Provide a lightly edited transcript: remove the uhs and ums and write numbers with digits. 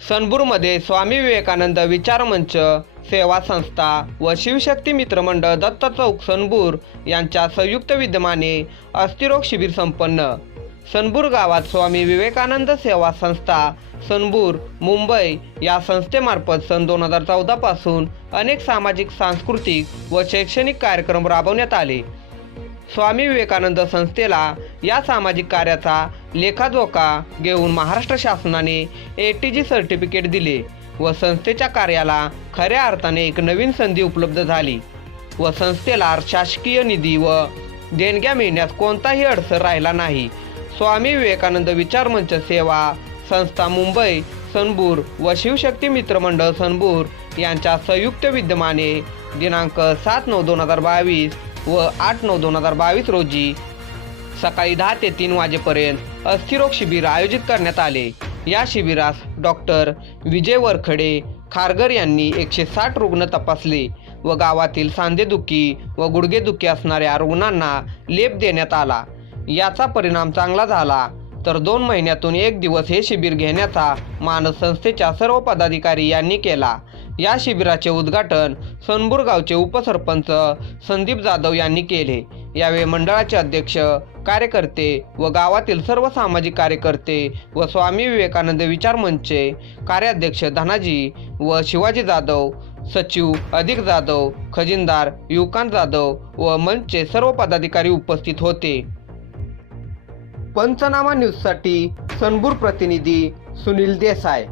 सनबूरमध्ये स्वामी विवेकानंद विचार मंच, सेवा संस्था व शिवशक्ती मित्रमंडळ दत्त चौक सनबूर यांच्या संयुक्त विद्यमाने अस्थिरोग शिबिर संपन्न। सनबूर गावात स्वामी विवेकानंद सेवा संस्था सनबूर मुंबई या संस्थेमार्फत सन 2014 पासून अनेक सामाजिक, सांस्कृतिक व शैक्षणिक कार्यक्रम राबवण्यात आले। स्वामी विवेकानंद संस्थेला या सामाजिक कार्याचा लेखाजोखा घेऊन महाराष्ट्र शासनाने ATG सर्टिफिकेट दिले व संस्थेच्या कार्याला खऱ्या अर्थाने एक नवीन संधी उपलब्ध झाली व संस्थेला शासकीय निधी व देणग्या मिळण्यास कोणताही अडसर राहिला नाही। स्वामी विवेकानंद विचार मंच सेवा संस्था मुंबई सनबूर व शिवशक्ती मित्रमंडळ सनबूर यांच्या संयुक्त विद्यमाने दिनांक 7/9/2022 व 8/9/2022 रोजी सकाळी 10 ते 3 वाजेपर्यंत अस्थिरोग शिबिर आयोजित करण्यात आले। या शिबिरास डॉक्टर विजय वरखडे खारघर यांनी 160 रुग्ण तपासले व गावातील सांधेदुखी व गुडघेदुखी असणाऱ्या रुग्णांना लेप देण्यात आला। याचा परिणाम चांगला झाला तर 2 महिन्यातून 1 दिवस हे शिबिर घेण्याचा मानस संस्थेच्या सर्व पदाधिकारी यांनी केला। या शिबिराचे उद्घाटन सनबूर गावचे उपसरपंच संदीप जाधव यांनी केले। यावेळी मंडळाचे अध्यक्ष, कार्यकर्ते व गावातील सर्व सामाजिक कार्यकर्ते व स्वामी विवेकानंद विचार मंचचे कार्याध्यक्ष धनाजी व शिवाजी जाधव, सचिव अधिक जाधव, खजिनदार युवकांत जाधव व मंचचे सर्व पदाधिकारी उपस्थित होते। पंचनामा न्यूजसाठी सनबूर प्रतिनिधी सुनील देसाई।